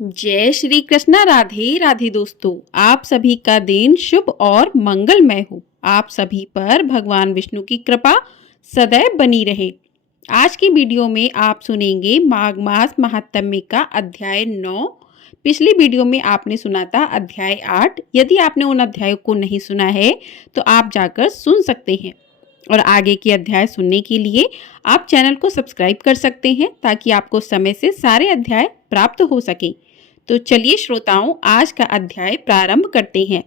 जय श्री कृष्णा। राधे राधे दोस्तों, आप सभी का दिन शुभ और मंगलमय हो। आप सभी पर भगवान विष्णु की कृपा सदैव बनी रहे। आज की वीडियो में आप सुनेंगे माघ मास महात्म्य का अध्याय 9। पिछली वीडियो में आपने सुना था अध्याय 8। यदि आपने उन अध्यायों को नहीं सुना है तो आप जाकर सुन सकते हैं। और आगे के अध्याय सुनने के लिए आप चैनल को सब्सक्राइब कर सकते हैं ताकि आपको समय से सारे अध्याय प्राप्त हो सकें। तो चलिए श्रोताओं, आज का अध्याय प्रारंभ करते हैं।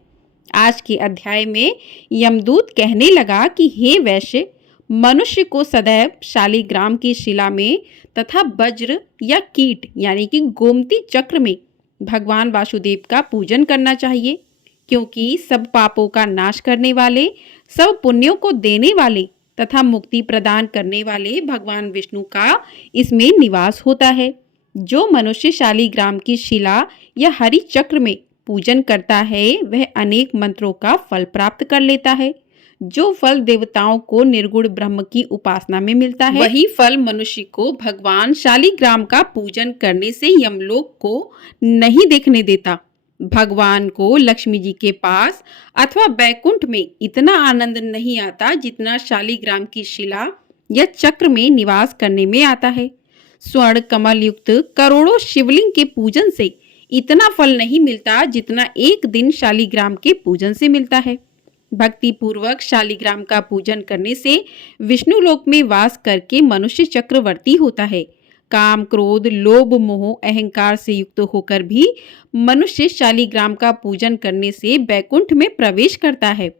आज के अध्याय में यमदूत कहने लगा कि हे वैश्य, मनुष्य को सदैव शालिग्राम की शिला में तथा वज्र या कीट यानी कि गोमती चक्र में भगवान वासुदेव का पूजन करना चाहिए, क्योंकि सब पापों का नाश करने वाले, सब पुण्यों को देने वाले तथा मुक्ति प्रदान करने वाले भगवान विष्णु का इसमें निवास होता है। जो मनुष्य शालिग्राम की शिला या हरि चक्र में पूजन करता है वह अनेक मंत्रों का फल प्राप्त कर लेता है। जो फल देवताओं को निर्गुण ब्रह्म की उपासना में मिलता है, वही फल मनुष्य को भगवान शालिग्राम का पूजन करने से यमलोक को नहीं देखने देता। भगवान को लक्ष्मी जी के पास अथवा बैकुंठ में इतना आनंद नहीं आता जितना शालिग्राम की शिला या चक्र में निवास करने में आता है। स्वर्ण कमल युक्त करोड़ों शिवलिंग के पूजन से इतना फल नहीं मिलता जितना एक दिन शालिग्राम के पूजन से मिलता है। भक्ति पूर्वक शालिग्राम का पूजन करने से विष्णु लोक में वास करके मनुष्य चक्रवर्ती होता है। काम, क्रोध, लोभ, मोह, अहंकार से युक्त होकर भी मनुष्य शालिग्राम का पूजन करने से बैकुंठ में प्रवेश करता है।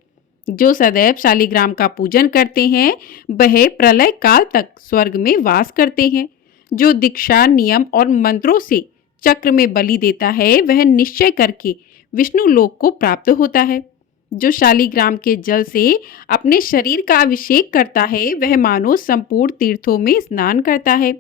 जो सदैव शालिग्राम का पूजन करते हैं वह प्रलय काल तक स्वर्ग में वास करते हैं। जो दीक्षा, नियम और मंत्रों से चक्र में बलि देता है वह निश्चय करके विष्णु लोक को प्राप्त होता है। जो शालिग्राम के जल से अपने शरीर का अभिषेक करता है वह मानो संपूर्ण तीर्थों में स्नान करता है।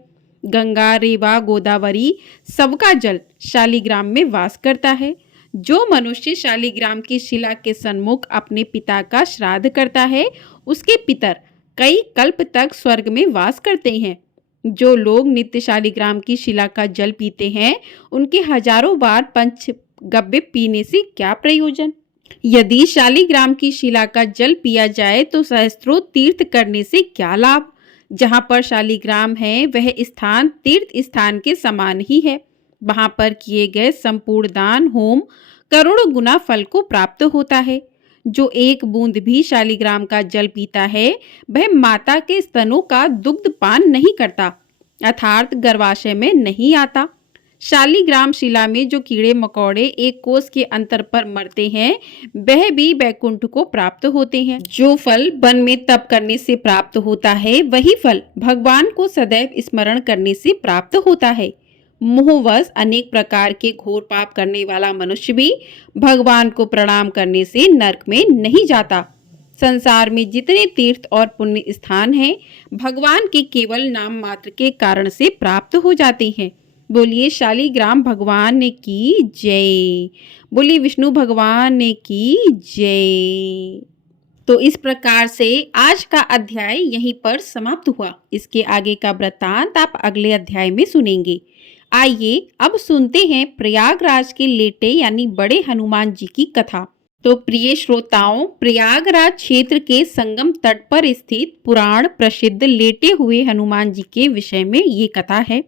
गंगा, रेवा, गोदावरी सबका जल शालिग्राम में वास करता है। जो मनुष्य शालिग्राम की शिला के सन्मुख अपने पिता का श्राद्ध करता है उसके पितर कई कल्प तक स्वर्ग में वास करते हैं। जो लोग नित्य शालिग्राम की शिला का जल पीते हैं उनके हजारों बार पंच गव्य पीने से क्या प्रयोजन। यदि शालिग्राम की शिला का जल पिया जाए तो सहस्त्रों तीर्थ करने से क्या लाभ। जहाँ पर शालिग्राम है वह स्थान तीर्थ स्थान के समान ही है। वहां पर किए गए संपूर्ण दान, होम करोड़ों गुना फल को प्राप्त होता है। जो एक बूंद भी शालिग्राम का जल पीता है वह माता के स्तनों का दुग्ध पान नहीं करता, अर्थात गर्भाशय में नहीं आता। शालिग्राम शिला में जो कीड़े मकोड़े एक कोस के अंतर पर मरते हैं वह भी बैकुंठ को प्राप्त होते हैं। जो फल वन में तप करने से प्राप्त होता है वही फल भगवान को सदैव स्मरण करने से प्राप्त होता है। मोहवश अनेक प्रकार के घोर पाप करने वाला मनुष्य भी भगवान को प्रणाम करने से नरक में नहीं जाता। संसार में जितने तीर्थ और पुण्य स्थान हैं भगवान के केवल नाम मात्र के कारण से प्राप्त हो जाते हैं। बोलिए शालिग्राम भगवान ने की जय। बोलिए विष्णु भगवान ने की जय। तो इस प्रकार से आज का अध्याय यहीं पर समाप्त हुआ। इसके आगे का वृत्तांत आप अगले अध्याय में सुनेंगे। आइए अब सुनते हैं प्रयागराज के लेटे यानी बड़े हनुमान जी की कथा। तो प्रिय श्रोताओं, प्रयागराज क्षेत्र के संगम तट पर स्थित पुराण प्रसिद्ध लेटे हुए हनुमान जी के विषय में ये कथा है।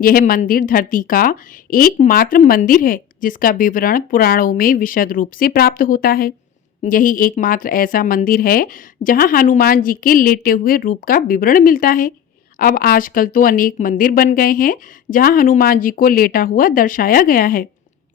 यह मंदिर धरती का एकमात्र मंदिर है जिसका विवरण पुराणों में विशद रूप से प्राप्त होता है। यही एकमात्र ऐसा मंदिर है जहां हनुमान जी के लेटे हुए रूप का विवरण मिलता है। अब आजकल तो अनेक मंदिर बन गए हैं जहां हनुमान जी को लेटा हुआ दर्शाया गया है।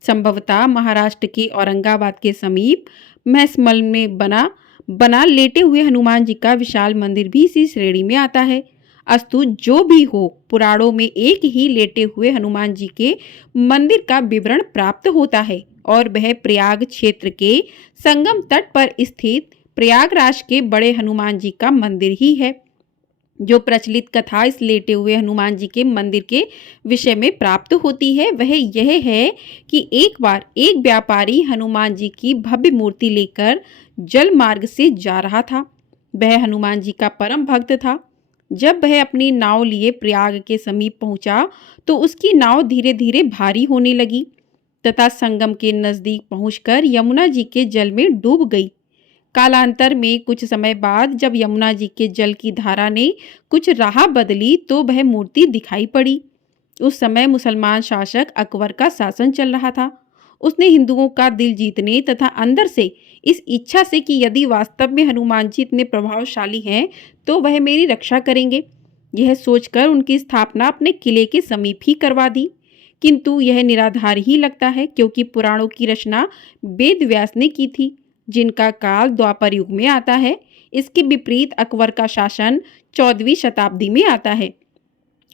संभवतः महाराष्ट्र के औरंगाबाद के समीप महसमल में बना लेटे हुए हनुमान जी का विशाल मंदिर भी इसी श्रेणी में आता है। अस्तु जो भी हो, पुराणों में एक ही लेटे हुए हनुमान जी के मंदिर का विवरण प्राप्त होता है और वह प्रयाग क्षेत्र के संगम तट पर स्थित प्रयागराज के बड़े हनुमान जी का मंदिर ही है। जो प्रचलित कथा इस लेटे हुए हनुमान जी के मंदिर के विषय में प्राप्त होती है वह यह है कि एक बार एक व्यापारी हनुमान जी की भव्य मूर्ति लेकर जल मार्ग से जा रहा था। वह हनुमान जी का परम भक्त था। जब वह अपनी नाव लिए प्रयाग के समीप पहुंचा तो उसकी नाव धीरे धीरे भारी होने लगी तथा संगम के नजदीक पहुंचकर यमुना जी के जल में डूब गई। कालांतर में कुछ समय बाद जब यमुना जी के जल की धारा ने कुछ राह बदली तो वह मूर्ति दिखाई पड़ी। उस समय मुसलमान शासक अकबर का शासन चल रहा था। उसने हिंदुओं का दिल जीतने तथा अंदर से इस इच्छा से कि यदि वास्तव में हनुमान जी इतने प्रभावशाली हैं तो वह मेरी रक्षा करेंगे, यह सोचकर उनकी स्थापना अपने किले के समीप ही करवा दी। किंतु यह निराधार ही लगता है, क्योंकि पुराणों की रचना वेद व्यास ने की थी, जिनका काल द्वापर युग में आता है। इसके विपरीत अकबर का शासन 14वीं शताब्दी में आता है।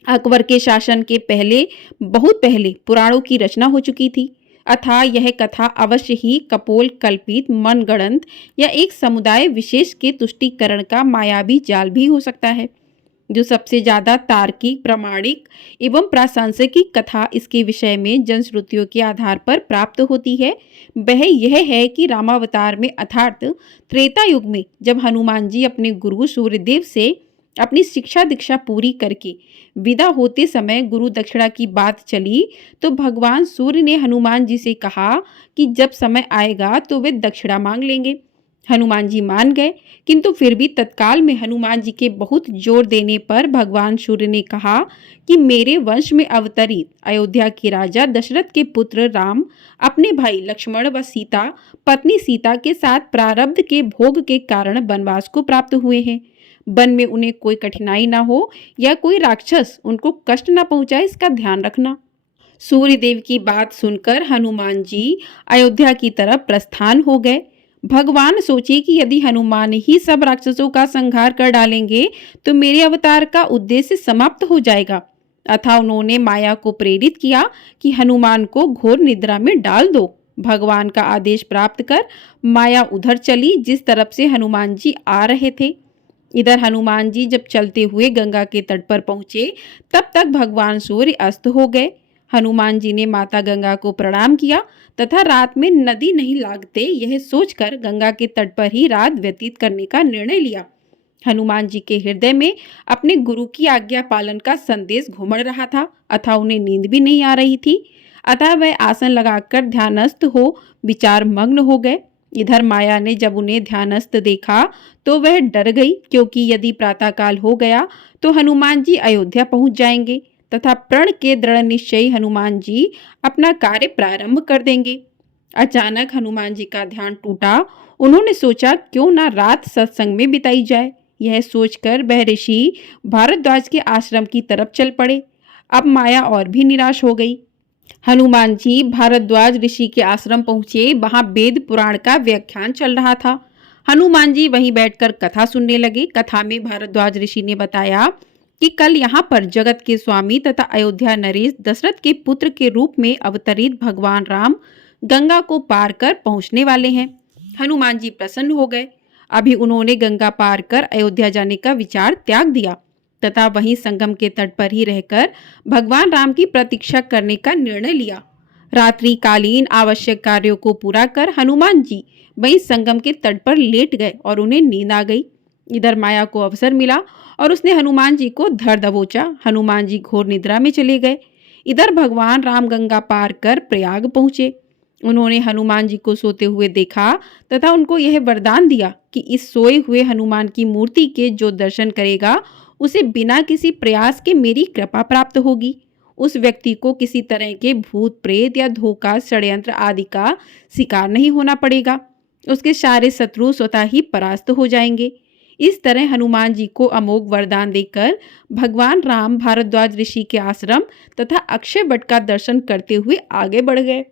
अकबर के शासन के पहले, बहुत पहले पुराणों की रचना हो चुकी थी। अतः यह कथा अवश्य ही कपोल कल्पित, मनगढ़ंत या एक समुदाय विशेष के तुष्टीकरण का मायावी जाल भी हो सकता है। जो सबसे ज्यादा तार्किक, प्रामाणिक एवं प्रासंगिक कथा इसके विषय में जनश्रुतियों के आधार पर प्राप्त होती है वह यह है कि रामावतार में अर्थात त्रेता युग में जब हनुमान जी अपने गुरु सूर्यदेव से अपनी शिक्षा दीक्षा पूरी करके विदा होते समय गुरु दक्षिणा की बात चली तो भगवान सूर्य ने हनुमान जी से कहा कि जब समय आएगा तो वे दक्षिणा मांग लेंगे। हनुमान जी मान गए, किंतु फिर भी तत्काल में हनुमान जी के बहुत जोर देने पर भगवान सूर्य ने कहा कि मेरे वंश में अवतरित अयोध्या के राजा दशरथ के पुत्र राम अपने भाई लक्ष्मण व सीता पत्नी सीता के साथ प्रारब्ध के भोग के कारण वनवास को प्राप्त हुए हैं। वन में उन्हें कोई कठिनाई ना हो या कोई राक्षस उनको कष्ट न पहुंचाए, इसका ध्यान रखना। सूर्यदेव की बात सुनकर हनुमान जी अयोध्या की तरफ प्रस्थान हो गए। भगवान सोचे कि यदि हनुमान ही सब राक्षसों का संहार कर डालेंगे तो मेरे अवतार का उद्देश्य समाप्त हो जाएगा। अतः उन्होंने माया को प्रेरित किया कि हनुमान को घोर निद्रा में डाल दो। भगवान का आदेश प्राप्त कर माया उधर चली जिस तरफ से हनुमान जी आ रहे थे। इधर हनुमान जी जब चलते हुए गंगा के तट पर पहुंचे तब तक भगवान सूर्य अस्त हो गए। हनुमान जी ने माता गंगा को प्रणाम किया तथा रात में नदी नहीं लागते यह सोचकर गंगा के तट पर ही रात व्यतीत करने का निर्णय लिया। हनुमान जी के हृदय में अपने गुरु की आज्ञा पालन का संदेश घुमड़ रहा था, अतः उन्हें नींद भी नहीं आ रही थी। अतः वह आसन लगाकर ध्यानस्थ हो विचार मग्न हो गए। इधर माया ने जब उन्हें ध्यानस्थ देखा तो वह डर गई, क्योंकि यदि प्रातःकाल हो गया तो हनुमान जी अयोध्या पहुंच जाएंगे तथा प्रण के दृढ़ निश्चयी हनुमान जी अपना कार्य प्रारंभ कर देंगे। अचानक हनुमान जी का ध्यान टूटा। उन्होंने सोचा क्यों ना रात सत्संग में बिताई जाए। यह सोचकर वह ऋषि भारद्वाज के आश्रम की तरफ चल पड़े। अब माया और भी निराश हो गई। हनुमान जी भारद्वाज ऋषि के आश्रम पहुंचे। वहां वेद पुराण का व्याख्यान चल रहा था। हनुमान जी वहीं बैठकर कथा सुनने लगे। कथा में भारद्वाज ऋषि ने बताया कि कल यहाँ पर जगत के स्वामी तथा अयोध्या नरेश दशरथ के पुत्र के रूप में अवतरित भगवान राम गंगा को पार कर पहुंचने वाले हैं। हनुमान जी प्रसन्न हो गए। अभी उन्होंने गंगा पार कर अयोध्या जाने का विचार त्याग दिया तथा वहीं संगम के तट पर ही रहकर भगवान राम की प्रतीक्षा करने का निर्णय लिया। रात्रिकालीन आवश्यक कार्यों को पूरा कर हनुमान जी वहीं संगम के तट पर लेट गए और उन्हें नींद आ गई। इधर माया को अवसर मिला और उसने हनुमान जी को धर दबोचा। हनुमान जी घोर निद्रा में चले गए। इधर भगवान राम गंगा पार कर प्रयाग पहुंचे। उन्होंने हनुमान जी को सोते हुए देखा तथा उनको यह वरदान दिया कि इस सोए हुए हनुमान की मूर्ति के जो दर्शन करेगा उसे बिना किसी प्रयास के मेरी कृपा प्राप्त होगी। उस व्यक्ति को किसी तरह के भूत प्रेत या धोखा षड्यंत्र आदि का शिकार नहीं होना पड़ेगा। उसके सारे शत्रु स्वतः ही परास्त हो जाएंगे। इस तरह हनुमान जी को अमोघ वरदान देकर भगवान राम भारद्वाज ऋषि के आश्रम तथा अक्षय वट का दर्शन करते हुए आगे बढ़ गए।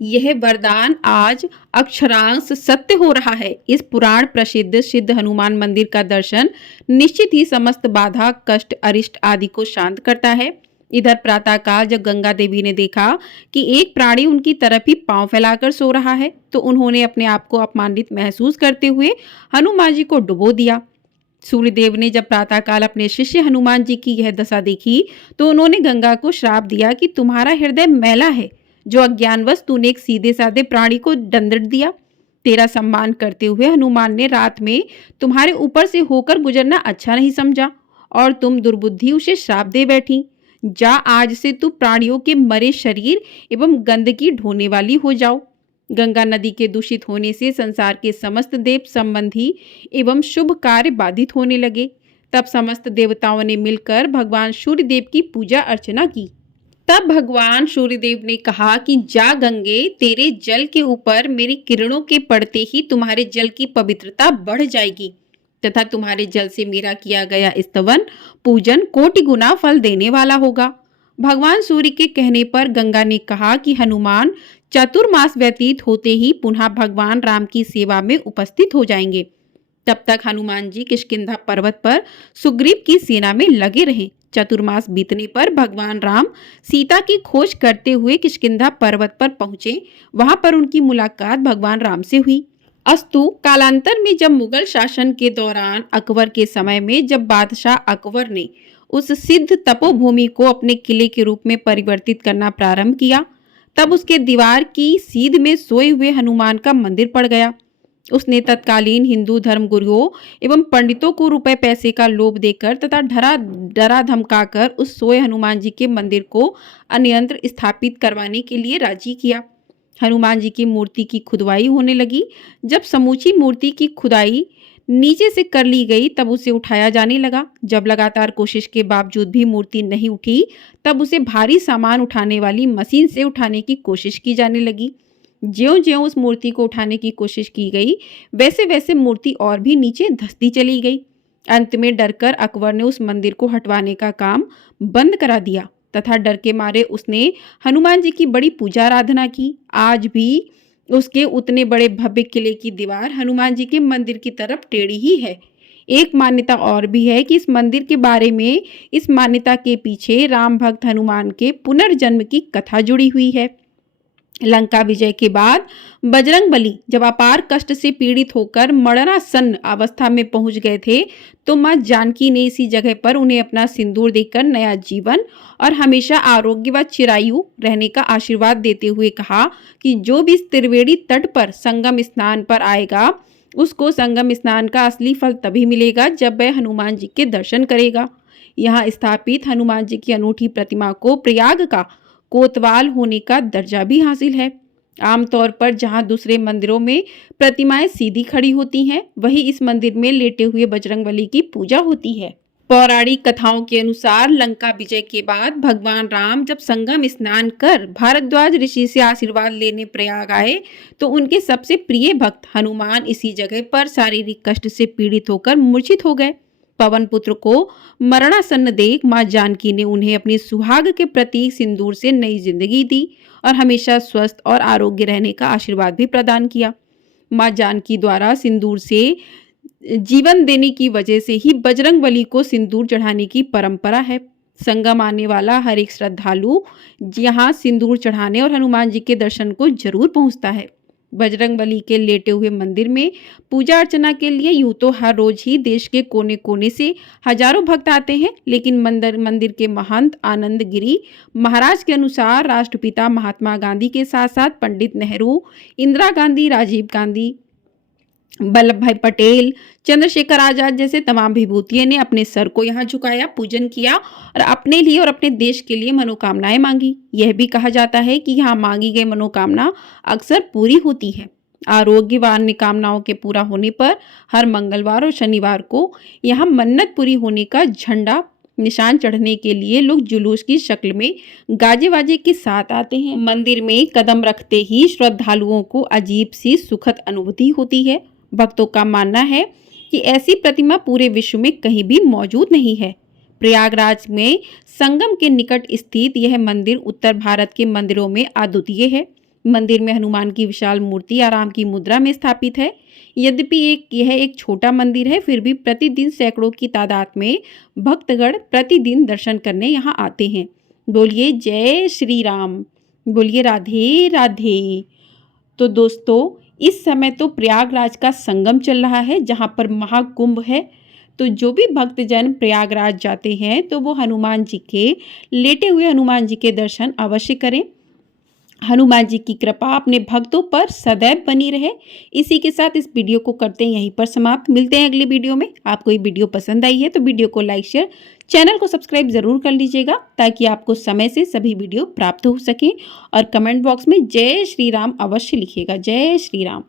यह वरदान आज अक्षरांश सत्य हो रहा है। इस पुराण प्रसिद्ध सिद्ध हनुमान मंदिर का दर्शन निश्चित ही समस्त बाधा कष्ट अरिष्ट आदि को शांत करता है। इधर प्रातःकाल जब गंगा देवी ने देखा कि एक प्राणी उनकी तरफ ही पांव फैलाकर सो रहा है तो उन्होंने अपने आप को अपमानित महसूस करते हुए हनुमान जी को डुबो दिया। सूर्यदेव ने जब प्रातःकाल अपने शिष्य हनुमान जी की यह दशा देखी तो उन्होंने गंगा को श्राप दिया कि तुम्हारा हृदय मैला है, जो अज्ञानवश तूने एक सीधे साधे प्राणी को दंड दिया। तेरा सम्मान करते हुए हनुमान ने रात में तुम्हारे ऊपर से होकर गुजरना अच्छा नहीं समझा और तुम दुर्बुद्धि उसे श्राप दे बैठी। जा, आज से तू प्राणियों के मरे शरीर एवं गंदगी ढोने वाली हो जाओ। गंगा नदी के दूषित होने से संसार के समस्त देव संबंधी एवं शुभ कार्य बाधित होने लगे। तब समस्त देवताओं ने मिलकर भगवान सूर्य देव की पूजा अर्चना की। तब भगवान सूर्यदेव ने कहा कि जा गंगे, तेरे जल के ऊपर मेरी किरणों के पड़ते ही तुम्हारे जल की पवित्रता बढ़ जाएगी तथा तुम्हारे जल से मेरा किया गया स्तवन पूजन कोटि गुना फल देने वाला होगा। भगवान सूर्य के कहने पर गंगा ने कहा कि हनुमान चतुर्मास व्यतीत होते ही पुनः भगवान राम की सेवा में उपस्थित हो जाएंगे। तब तक हनुमान जी किष्किंधा पर्वत पर सुग्रीव की सेना में लगे रहे। चतुर्मास बीतने पर भगवान राम सीता की खोज करते हुए किष्किंधा पर्वत पर पहुंचे। वहां पर उनकी मुलाकात भगवान राम से हुई। अस्तु, कालांतर में जब मुगल शासन के दौरान अकबर के समय में जब बादशाह अकबर ने उस सिद्ध तपोभूमि को अपने किले के रूप में परिवर्तित करना प्रारंभ किया, तब उसके दीवार की सीध में सोए हुए हनुमान का मंदिर पड़ गया। उसने तत्कालीन हिंदू धर्म गुरुओं एवं पंडितों को रुपए पैसे का लोभ देकर तथा डरा धमकाकर उस सोए हनुमान जी के मंदिर को अन्यंत्र स्थापित करवाने के लिए राजी किया। हनुमान जी की मूर्ति की खुदवाई होने लगी। जब समूची मूर्ति की खुदाई नीचे से कर ली गई तब उसे उठाया जाने लगा। जब लगातार कोशिश के बावजूद भी मूर्ति नहीं उठी, तब उसे भारी सामान उठाने वाली मशीन से उठाने की कोशिश की जाने लगी। ज्यों-ज्यों उस मूर्ति को उठाने की कोशिश की गई, वैसे वैसे मूर्ति और भी नीचे धंसती चली गई। अंत में डरकर अकबर ने उस मंदिर को हटवाने का काम बंद करा दिया तथा डर के मारे उसने हनुमान जी की बड़ी पूजा आराधना की। आज भी उसके उतने बड़े भव्य किले की दीवार हनुमान जी के मंदिर की तरफ टेढ़ी ही है। एक मान्यता और भी है कि इस मंदिर के बारे में, इस मान्यता के पीछे राम भक्त हनुमान के पुनर्जन्म की कथा जुड़ी हुई है। लंका विजय के बाद बजरंगबली जब अपार कष्ट से पीड़ित होकर मरणासन्न अवस्था में पहुंच गए थे, तो मां जानकी ने इसी जगह पर उन्हें अपना सिंदूर देकर नया जीवन और हमेशा आरोग्य व चिरायु रहने का आशीर्वाद देते हुए कहा कि जो भी इस त्रिवेणी तट पर संगम स्नान पर आएगा, उसको संगम स्नान का असली फल तभी मिलेगा जब वह हनुमान जी के दर्शन करेगा। यहाँ स्थापित हनुमान जी की अनूठी प्रतिमा को प्रयाग का कोतवाल होने का दर्जा भी हासिल है। आमतौर पर जहां दूसरे मंदिरों में प्रतिमाएं सीधी खड़ी होती हैं, वहीं इस मंदिर में लेटे हुए बजरंगबली की पूजा होती है। पौराणिक कथाओं के अनुसार लंका विजय के बाद भगवान राम जब संगम स्नान कर भारद्वाज ऋषि से आशीर्वाद लेने प्रयाग आए, तो उनके सबसे प्रिय भक्त हनुमान इसी जगह पर शारीरिक कष्ट से पीड़ित होकर मूर्छित हो गए। पवन पुत्र को मरणासन्न देख मां जानकी ने उन्हें अपने सुहाग के प्रतीक सिंदूर से नई जिंदगी दी और हमेशा स्वस्थ और आरोग्य रहने का आशीर्वाद भी प्रदान किया। मां जानकी द्वारा सिंदूर से जीवन देने की वजह से ही बजरंगबली को सिंदूर चढ़ाने की परंपरा है। संगम आने वाला हर एक श्रद्धालु यहाँ सिंदूर चढ़ाने और हनुमान जी के दर्शन को जरूर पहुँचता है। बजरंगबली के लेटे हुए मंदिर में पूजा अर्चना के लिए यूं तो हर रोज ही देश के कोने कोने से हजारों भक्त आते हैं, लेकिन मंदिर के महंत आनंद गिरी महाराज के अनुसार राष्ट्रपिता महात्मा गांधी के साथ साथ पंडित नेहरू, इंदिरा गांधी, राजीव गांधी, वल्लभ भाई पटेल, चंद्रशेखर आजाद जैसे तमाम विभूतियों ने अपने सर को यहाँ झुकाया, पूजन किया और अपने लिए और अपने देश के लिए मनोकामनाएं मांगी। यह भी कहा जाता है कि यहाँ मांगी गई मनोकामना अक्सर पूरी होती है। आरोग्य व अन्य कामनाओं के पूरा होने पर हर मंगलवार और शनिवार को यहाँ मन्नत पूरी होने का झंडा निशान चढ़ने के लिए लोग जुलूस की शक्ल में गाजे वाजे के साथ आते हैं। मंदिर में कदम रखते ही श्रद्धालुओं को अजीब सी सुखद अनुभूति होती है। भक्तों का मानना है कि ऐसी प्रतिमा पूरे विश्व में कहीं भी मौजूद नहीं है। प्रयागराज में संगम के निकट स्थित यह मंदिर उत्तर भारत के मंदिरों में अद्वितीय है। मंदिर में हनुमान की विशाल मूर्ति आराम की मुद्रा में स्थापित है। यद्यपि यह एक छोटा मंदिर है, फिर भी प्रतिदिन सैकड़ों की तादाद में भक्तगण प्रतिदिन दर्शन करने यहाँ आते हैं। बोलिए जय श्री राम, बोलिए राधे राधे। तो दोस्तों, इस समय तो प्रयागराज का संगम चल रहा है जहाँ पर महाकुंभ है। तो जो भी भक्तजन प्रयागराज जाते हैं तो वो हनुमान जी के लेटे हुए हनुमान जी के दर्शन अवश्य करें। हनुमान जी की कृपा अपने भक्तों पर सदैव बनी रहे। इसी के साथ इस वीडियो को करते हैं यहीं पर समाप्त। मिलते हैं अगली वीडियो में। आपको ये वीडियो पसंद आई है तो वीडियो को लाइक शेयर, चैनल को सब्सक्राइब जरूर कर लीजिएगा ताकि आपको समय से सभी वीडियो प्राप्त हो सकें। और कमेंट बॉक्स में जय श्री राम अवश्य लिखिएगा। जय श्री राम।